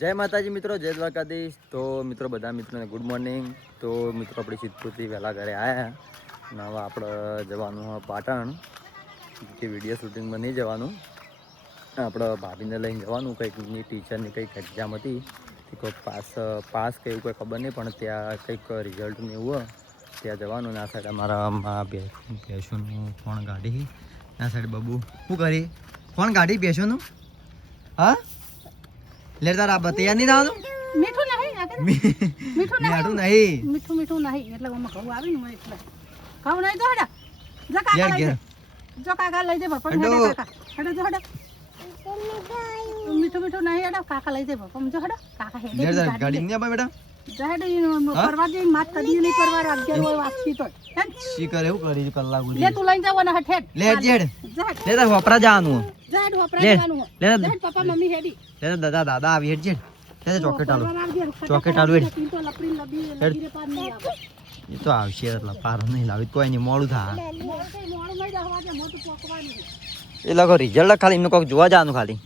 જય માતાજી મિત્રો, જય દ્વારકાધીશ. તો મિત્રો બધા મિત્રોને ગુડ મોર્નિંગ. તો મિત્રો આપણે સિદ્ધપુરથી વહેલા ઘરે આવ્યા અને હવે આપણે જવાનું પાટણ. કે વિડીયો શૂટિંગમાં નહીં જવાનું, આપણે ભાભીને લઈને જવાનું. કંઈકની ટીચરની કંઈક એક્ઝામ હતી, કંઈક પાસ કે એવું કંઈ ખબર નહીં, પણ ત્યાં કંઈક રિઝલ્ટને એવું ત્યાં જવાનું. ને આ સાઈડ અમારા ભેંસોનું કોણ ગાડી, આ સાઈડ બબુ શું કરી કોણ ગાડી ભેંસોનું? હા લે તારા તૈયાર નહીં થવાનું. મીઠું નહીં મીઠું નહીં એટલે આમાં ઘઉં આવી ને એટલે ઘઉં નહીં તો હેડા જો કાકા લઈ જો કાકા લઈ દે પપ્પા હેડા કાકા હેડા જો હેડા મીઠું નહીં હેડા કાકા લઈ દે પપ્પા જો હેડા કાકા હેડે ગાડી નહીં આપે બેટા જો હેડા પરવા દે માત કદી નહીં પરવાર 11 હોય વાગતી તો શી કરે એવું કરી કલાક લે તું લઈ જાવ ને હઠેડ લે જેડ લે તાર વપરા જવાનું જાડ વપરા જવાનું લે પપ્પા મમ્મી હેડી લે દાદા આવી હેડ જેડ લે ચોકલેટ આલુ હેડ તો લપડી લબી પાર નહીં આવે એ તો આવશે એટલે પાર નહીં લાવી કોઈ નહીં મોડું થાય મોડું નહીં દહવા દે મોટું પોકવાની એ લોકો રિઝલ્ટ ખાલી એમને કોઈક જોવા જવાનું ખાલી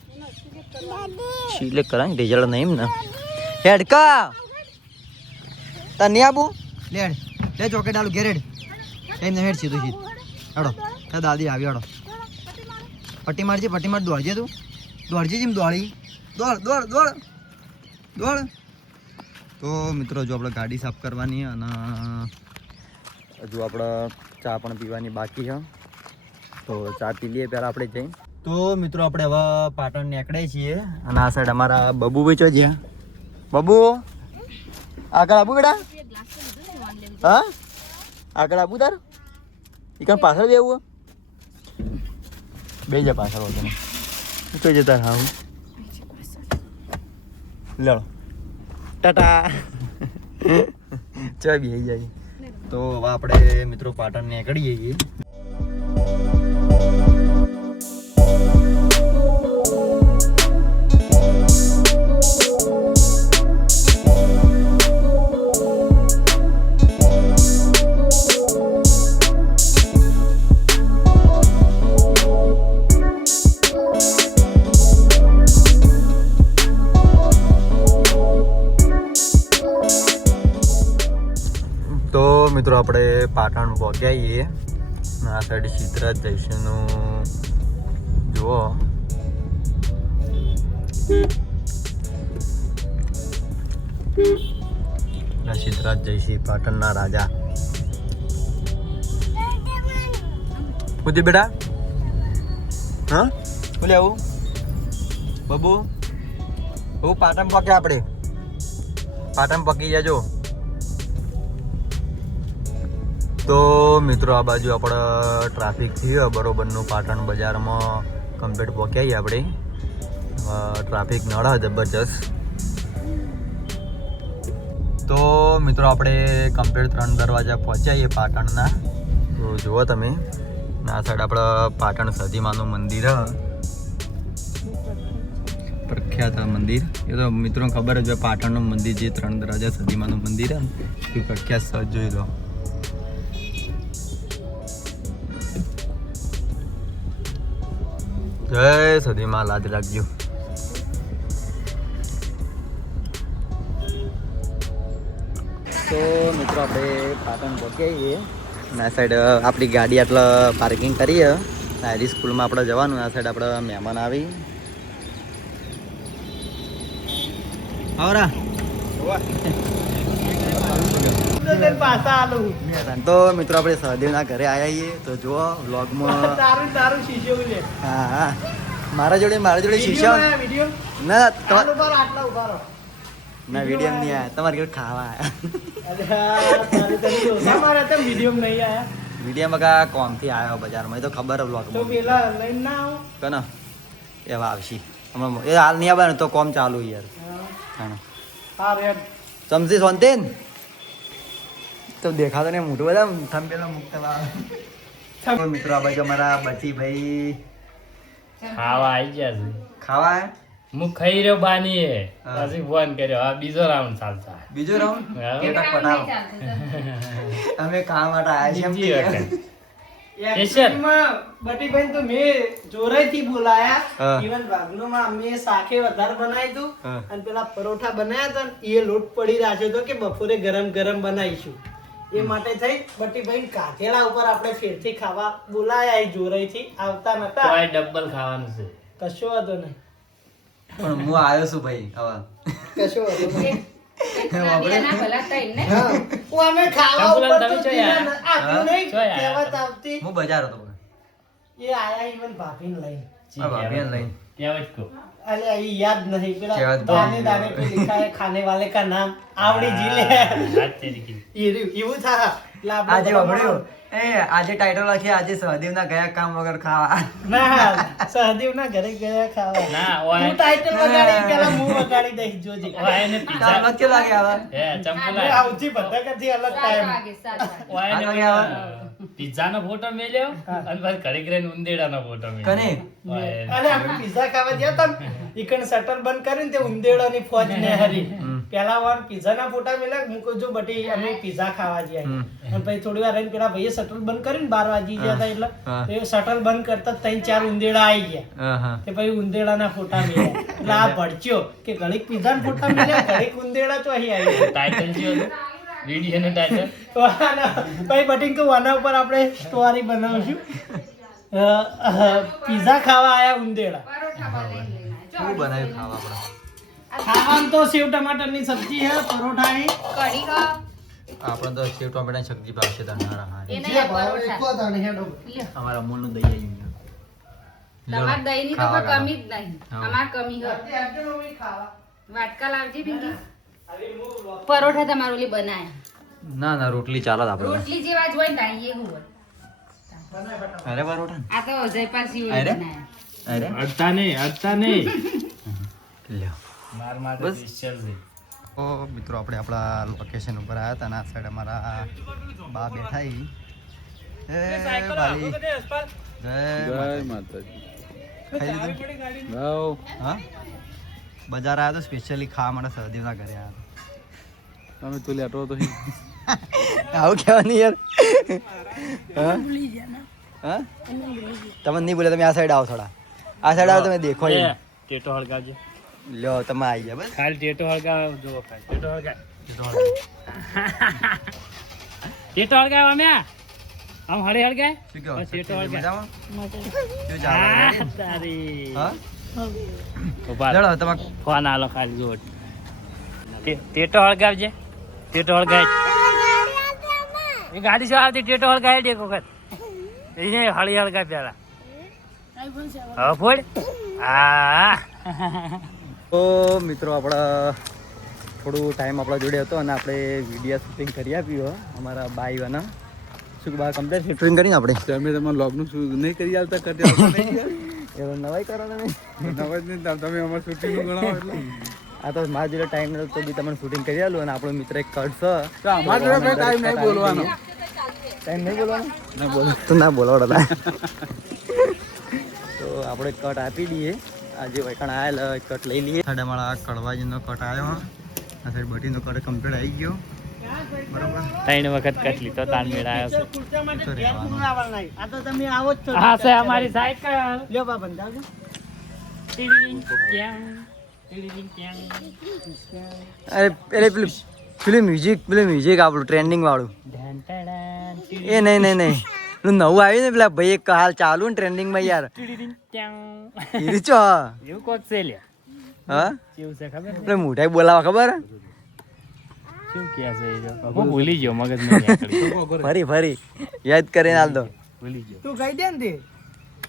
સિલેક્ટ કરાય રિઝલ્ટ નહીં એમ ને હેડ કા તાર નહીં આબુ લેડ લે ચોકલેટ આલુ ઘેરેડ એમ હેડ સીધું હેડો તે દાદી આવી હેડો પટ્ટી માર દોડજે તું દોડજે જેમ દોડી દોડ તો મિત્રો જો આપણે ગાડી સાફ કરવાની અને હજુ આપણે ચા પણ પીવાની બાકી છે, તો ચા પી લઈએ પહેલાં આપણે જઈ. તો મિત્રો આપણે હવે પાટણ નીકળીએ છીએ અને આ સાઈડ અમારા બબુ વેચો છે. બબુ આગળ આબુ બેટા? હા આગળ આબુ તાર ઈ પાછળ બેવું બે જા પાછળ હોતો ને કઈ જતા હા લો ટાટા ચા બી જાય. તો હવે આપણે મિત્રો પાટણ નીકળીએ છીએ. તો મિત્રો આપણે પાટણ પહોંચ્યા છીએ. આ સાઈડ સિદ્ધરાજ જયસિંહનું જુઓ, સિદ્ધરાજ જયસિંહ પાટણના રાજા. બુદ્ધિ બેટા હા બોલે આવું બબુ બહુ પાટણ પહોંચ્યા આપણે. પાટણ પકી જાજો. તો મિત્રો આ બાજુ આપણે ટ્રાફિક થયો બરોબરનું. પાટણ બજારમાં કમ્પ્લીટ પહોંચ્યા આપણે. ટ્રાફિક નડે જબરજસ્ત. તો મિત્રો આપણે કમ્પ્લીટ 3 દરવાજા પહોંચ્યા પાટણના. તો જુઓ તમે આ સાઈડ આપણે પાટણ સધીમાનું મંદિર પ્રખ્યાત મંદિર. એ તો મિત્રો ખબર જ હોય પાટણનું મંદિર જે 3 દરવાજા સધીમાનું મંદિર એ પ્રખ્યાત સજ જોઈ લો. જય સદીમાં લાદ રાખજો. તો મિત્રો આપણે પાટણ પહોંચ્યા છીએ. આ સાઈડ આપણી ગાડી આટલે પાર્કિંગ કરીએ. હાઈરી સ્કૂલમાં આપણે જવાનું. આ સાઈડ આપણે મહેમાન આવી આવરા. તો મિત્રો આપણે સહદેવના ઘરે આવ્યા છીએ. તો જુઓ વ્લોગમાં હા મારા જોડે શીશો ના ના વિડીયો નહીં આવ્યા તમારે ઘરે ખાવા આવ્યા. વિડીયોમાં કા કોમથી આવ્યો બજારમાં એ તો ખબર વ્લોગમાં કના એવા આવશે હમણાં. એ હાલ નહીં આવે ને તો કોમ ચાલુ યાર. ચમચી સોનતીન તો દેખાતો ને મોટું બધા થંભેલો મુકતા. મિત્રો આ બાજુ અમારા બચી ભાઈ ખાવા આવી ગયા છે. ખાવા હું ખાઈ રહ્યો બાની પછી ફોન કર્યો. આ બીજો રાઉન્ડ ચાલતા. બીજો રાઉન્ડ કેટા પટાવ અમે ખાવા માટે આવ્યા છીએ. એકચ્યુઅલીમાં બટીભાઈ તો મેં જોરાઈથી હા. બોલાયા ઈવન ભાગનુંમાં અમે શાકે વધારે બનાવ્યું હતું હા. અને પેલા પરોઠા બનાવ્યા હતા ને એ લોટ પડી રાખ્યો હતો કે બપોરે ગરમ ગરમ બનાવીશું એ માટે થઈ બટીભાઈ કાથેડા ઉપર આપણે ફેરથી ખાવા બોલાયા એ જોરાઈથી આવતા નતા તોય ડબલ ખાવાનું છે. કશો વાંધો નહીં પણ હું આવ્યો છું ભાઈ હવે કશો વાંધો નહીં હા. હું અમે ખાવા ચંપુલાલ ઉપર તમે તો ચો યાર? આપ્યું નહીં ચો યાર? કહેવત આવતી હું બજાર હતો એ આયા ઈવન ભાભીને લઈને જી, હા, ભાભીને કહેવત લઈને. કહો. કહેવત કહો. अरे ये याद नहीं पेला क्या दाने दाने पे लिखा है खाने वाले का नाम आवड़ी जिले હાથ તેરી કી. એવું થા આજે વાપર્યું આજે ટાઇટલ લખી આજે સહદેવના ગયા કામ વગર ખાવા ના સહદેવ ના ઘરે ગયા ખાવા ના, ઓય. તું ટાઇટલ વગાડી પેલા હું વગાડી દઈશ જોજે ઓય એને પીઝા અલગ કે લાગે હવે હે ચંપુલાલ. આવતી બધા કરતી અલગ ટાઈમ ઓય એને આ લાગે હવે. પીઝાનો ફોટો મેલ્યો અને પછી ઘડીક રહીને ઉંદેડાનો ફોટો મેલ્યો. કને ઓય એને. અને આપણે પિઝા ખાવા ગયા તા ને ઈકણ શટર બંધ કરીને તે ઉંદેડાની ફોજ ને હરી પેલા વાર પિઝા ના ફોટા મેલા મૂકો જો બટી અમે પિઝા ખાવા ગયા અને પછી થોડી વાર રહીને પેલા ભાઈએ શટર બંધ કરીને 12 વાગી ગયા હતા એટલે હા. તો એ શટર બંધ કરતા 3-4 ઉંદેડા આવી ગયા હા તે પછી ઉંદેડાના ફોટા મેલ્યા એટલે આ ભડચ્યો કે ઘડીક પિઝાના ફોટા મેલ્યા ઘડીક ઉંદેડા તો અહીં આવી ગયા. ટાઇટલ શું હતું? વિડીયોનું ટાઇટલ? પછી બટિંગ તો આના ઉપર આપણે સ્ટોરી બનાવશું પિઝા ખાવા આયા ઉંદેડા શું બનાવ્યું ખાવા આપણે ખાવાનું તો સેવ ટમાટરની સબ્જી હે પરોઠા હે આપણે તો સેવ ટોમેટા સબ્જી ભાવશે તનારા હા જે ભાવ એકો તાણે હેડો અમારા અમૂલનું દહીં આવી ગયું તમાર દહીં ની તો કોઈ કમી જ નહીં હા. અમાર કમી હોય આજે મમ્મી ખાવા વાટકા લાવજે પિંકી પરોઠા તમારું ઓલી બનાયા ના ના રોટલી ચાલે આપણે રોટલી જેવા જ હોય ને દાઈએ હું હોય અરે પરોઠા આ તો જયપાલ સિંહ અરે? બનાયા અરે અડતા નહીં અડતા નહીં. લ્યો માર માટે બસ. special છે. તો મિત્રો આપણે આપણા લોકેશન ઉપર આવ્યા હતા અને આ સાઈડ અમારા બા બેઠા ઈ. એ ભાઈ જય માતાજી ખાઈ લીધું હા બજાર આવ્યા તો સ્પેશિયલી ખાવા માટે સહદેવના ઘરે આવ્યા તમે તો લેટો તો આવું કહેવાની યાર હા હા તમે નહીં બોલે તમે આ સાઈડ આવો થોડા આ સાઈડ આવો તમે દેખો એ, એમ. ટેટો હળગાવજે. લ્યો તમે આવી ગયા બસ ખાલી ટેટો હળગાવ જુઓ ખાલી. ટેટો હળગાવ. ટેટો હળગાવ અમે આમ હળી હળગાય. શું કહો બસ ટેટો હળગાવ. મજામાં શું આ ચાલે તારી. હા ઉભા રહો. ચલો તમે ફોન આલો ખાલી જુઓ. ટેટો હળગાવજે. ટેટો હળગાય. એ ગાડી શું આવતી ટેટો હળગાય એક વખત. એ હળી હળગાય પેલા. હવે ફોડ. આ તો મિત્રો આપણા થોડું ટાઈમ આપણા જોડે હતો અને આપણે વિડીયો શૂટિંગ કરી આપ્યું અમારા બાઈવાના શું બા કમ્પ્લીટ શૂટિંગ કરીને આપણે તમે તમારા લોગનું શું નહીં કરી આલતા કરતા એવું નવાઈ કરો તમે નવાજ નહીં તમે અમારા શૂટિંગનું ગણાવો એટલે આ તો મારા જોડે ટાઈમ નતો તો બી તમને શૂટિંગ કરી આલું અને આપણો મિત્ર એક કટ છે તો અમારા જોડે ભાઈ ટાઈમ નહીં બોલવાનો ટાઈમ નહીં બોલવાનો ના બોલો તો ના બોલવાડો તો આપણે કટ આપી દઈએ આજે વૈકણ આવેલા કટ લઈ લઈએ સાડા મારા કડવાજીનો કટ આવ્યો આ સાઈડ બટીનો કટ કમ્પ્લીટ આવી ગયો બરાબર 3 વખત કટલી તો તાન મેળ આવ્યો છે. ખુરચામાંથી ઘેર પુરાવવાનું નહીં. આ તો તમે આવો જ છો આ છે અમારી સાયકલ. લ્યો બા બંધાવજો ટીડીડીંગ ક્યાં, ટીડીડીંગ ક્યાં. અરે પેલું મ્યુઝિક આપણું ટ્રેન્ડિંગ વાળું ઢાન ટાડાન, એ નહીં પેલું નવું આવ્યું ને પેલા ભાઈ એક હાલ ચાલુ ને ટ્રેન્ડિંગમાં યાર ટીડીડીંગ ક્યાં. એ ચો એવું કોક છે લ્યા. હા કેવું છે ખબર છે? પેલે મોઢાઈ બોલાવા ખબર શું કહે છે એ જો? હું ભૂલી ગયો મગજ નહીં નીકળી. ફરી યાદ કરીને હાલ દો ભૂલી ગયો. તું કહી દે ને તે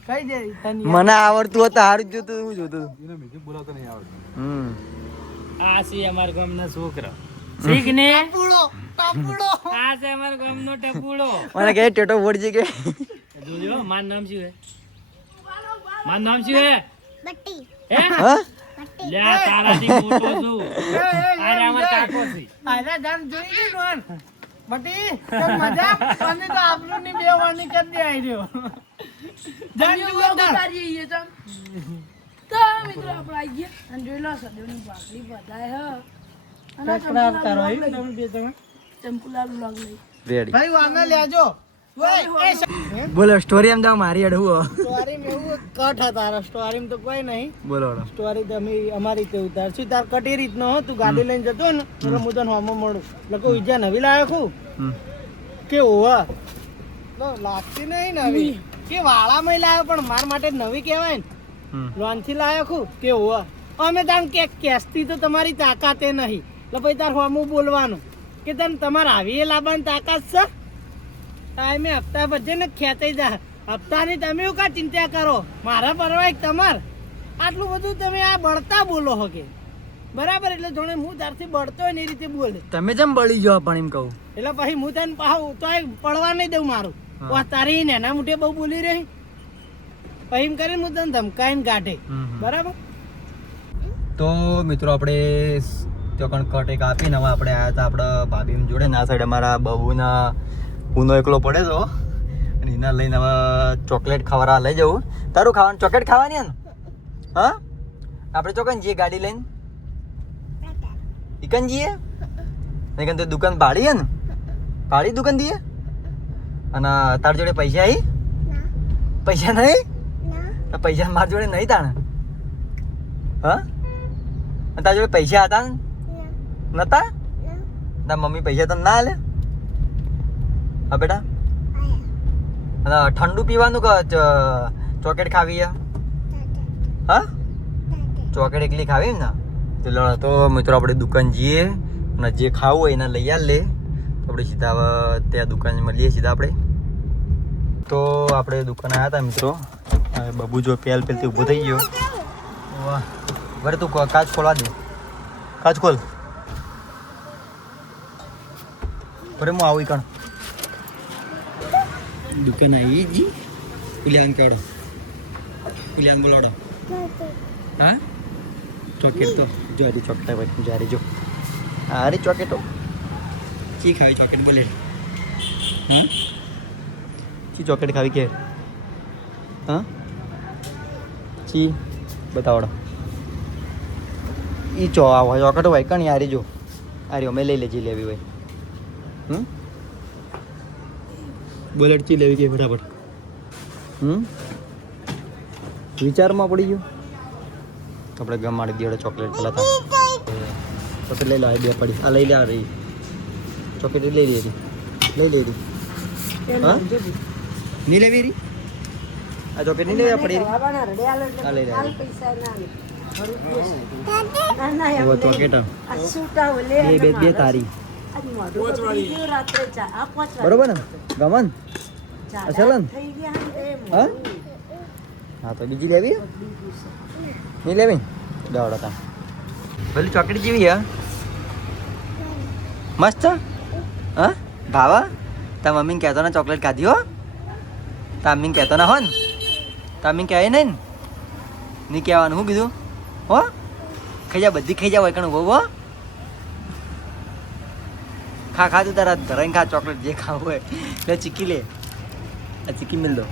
કહી દે તને મને આવડતું હતું સારું જ જોતું હું જોતું એને મ્યુઝિક બોલાવતા નહીં આવડતું હમ આ છે અમારા ગામના છોકરા. શીખ ને. આ છે અમારા ગામનો ટપુડો. મને કહે ટેટો ફોડજી કે જોજો મારું નામ શું છે? મારું નામ શું છે? હે? હા લ્યા તારાથી મોટો છું. અરે અમાર કાકો છે. આના જાન જોઈ ગઈ નોન બટી તો મજા અને તો આપણું ની બેવાની કરી દે આઈ રહ્યો જાન જુઓ તો સબસ્ક્રાઇબ કરો તમે બે જણા રેડી ભાઈ વામે લેજો ઓય એ બોલો સ્ટોરી એમ જાવ મારી અડવું સ્ટોરીમાં એવું કટ હતા તારા સ્ટોરીમાં તો કોઈ નહીં બોલો સ્ટોરી તો અમે અમારી રીતે ઉતારશું તાર કટ એ રીતનો હો તું ગાડી લઈને જતો ને એટલે હું તને હોમો મળું એટલે કોઈ ઈજા નવી લાવ્યો છું કે ઓવા લાગતી નહીં નવી કે વાળામાં લાવ્યો પણ માર માટે નવી કહેવાય ને લોનથી લાવ્યો છું કે ઓવા અમે તાર કે કેસથી તો તમારી તાકાતે નહીં એટલે પછી તાર હોમું બોલવાનું કે તને તમારે આવી એ લાવવાની તાકાત છે ટાઈમે હપ્તા બધે ને ખેંચાઈ જા હપ્તાની તમે એવું કા ચિંતા કરો મારા પરવાય તમાર આટલું બધું તમે આ બળતા બોલો હો કે બરાબર એટલે જોડે હું તારથી બળતો હોય ને એ રીતે બોલે તમે જેમ બળી જાઓ પણ એમ કહું એટલે પછી હું તને પાછું તો પડવા નહીં દઉં મારું તારી નેના મોઢે બહુ બોલી રહી પછી એમ કરીને હું તને ધમકાઈને કાઢે બરાબર તો મિત્રો આપણે ચોકણ કટ એક આપીને હવે આપણે આવ્યા હતા આપણા ભાભી જોડે ને આ સાઈડ અમારા બહુના ઉનો એકલો પડે તો અને એના લઈને હવે ચોકલેટ ખાવા લઈ જવું તારું ખાવાનું ચોકલેટ ખાવાની ને હા આપણે ચોકન જઈએ ગાડી લઈને ઇકન જઈએ નહીં તો દુકાન ભાડી હે ને ભાડી દુકાન દઈએ અને તાર જોડે પૈસા આવી પૈસા નહીં પૈસા મારા જોડે નહીં તાણે હા તારા જોડે પૈસા હતા ને નતા તાર મમ્મી પૈસા તને ના આલે હા બેટા અને ઠંડુ પીવાનું કે ચોકલેટ ખાવી હા ચોકલેટ એકલી ખાવી ને તો મિત્રો આપણે દુકાન જઈએ અને જે ખાવું હોય એને લઈ લે આપણે સીધા હવે ત્યાં દુકાન મળીએ સીધા આપણે તો આપણે દુકાન આવ્યા હતા મિત્રો હવે બબુ જો પહેલથી ઊભો થઈ ગયો વાહ વરે તું કાચ ખોલવા દે કાચ ખોલ વરે હું આવું કણ દુકાન આવી જી પુલિયાન કેવડો પુલિયાન બોલાવડો હા ચોકેટ તો જો અરે ચોકલેટ હોય જારે જો અરે ચોકેટો કી ખાવી ચોકેટ બોલે હા કી ચોકેટ ખાવી કે હા કી બતાવડો ઈ ચોકેટ હોય કણ યાર જો અરે અમે લઈ લેજી લેવી હોય બુલેટ ચી લેવી કે ફટાફટ વિચારમાં પડી ગયો આપણે ગમાડી દઈએ ચોકલેટ પેલા ચોકલેટ લઈ લો બે પડી આ લઈ લે આ રહી ચોકલેટ લઈ લે રહી હા નહીં લેવી રહી આ ચોકલેટ નહીં લેવી પડી આ લઈ લે ચોકલેટ બે તારી બરોબર ને ગમન અસલન હા હા તો બીજી લેવી નહીં લેવી દોડ હતા પેલી ચોકલેટ જેવી હે મસ્ત હા ભાવા તા મમ્મીને કહેતો ને ચોકલેટ ખાધી હો તા મમ્મીને કહેતો ના હો ને તા મમ્મી કહે નહીં નહીં કહેવાનું શું કીધું હો ખાઈ જા બધી ખાઈ જા હોય કણ હો ખા તું તારા ધરાઈને ખા ચોકલેટ જે ખાવું હોય એટલે ચીકી લે આ ચીકી મિલ દો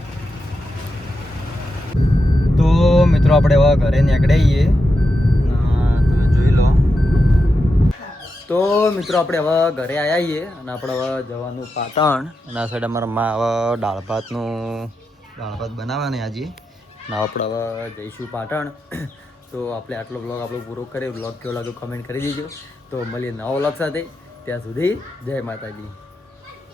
તો મિત્રો આપણે હવે ઘરે નીકળીએ તમે જોઈ લો તો મિત્રો આપણે હવે ઘરે આવ્યા છીએ અને આપણે હવે જવાનું પાટણ અને આ સાઈડ અમારા માં હવે દાળ ભાત બનાવવાની આજે અને આપણે હવે જઈશું પાટણ તો આપણે આટલો બ્લોગ આપણો પૂરો કરીએ બ્લોગ કેવો લાગ્યો કમેન્ટ કરી દેજો તો મળીએ નવા બ્લોગ સાથે ત્યાં સુધી જય માતાજી.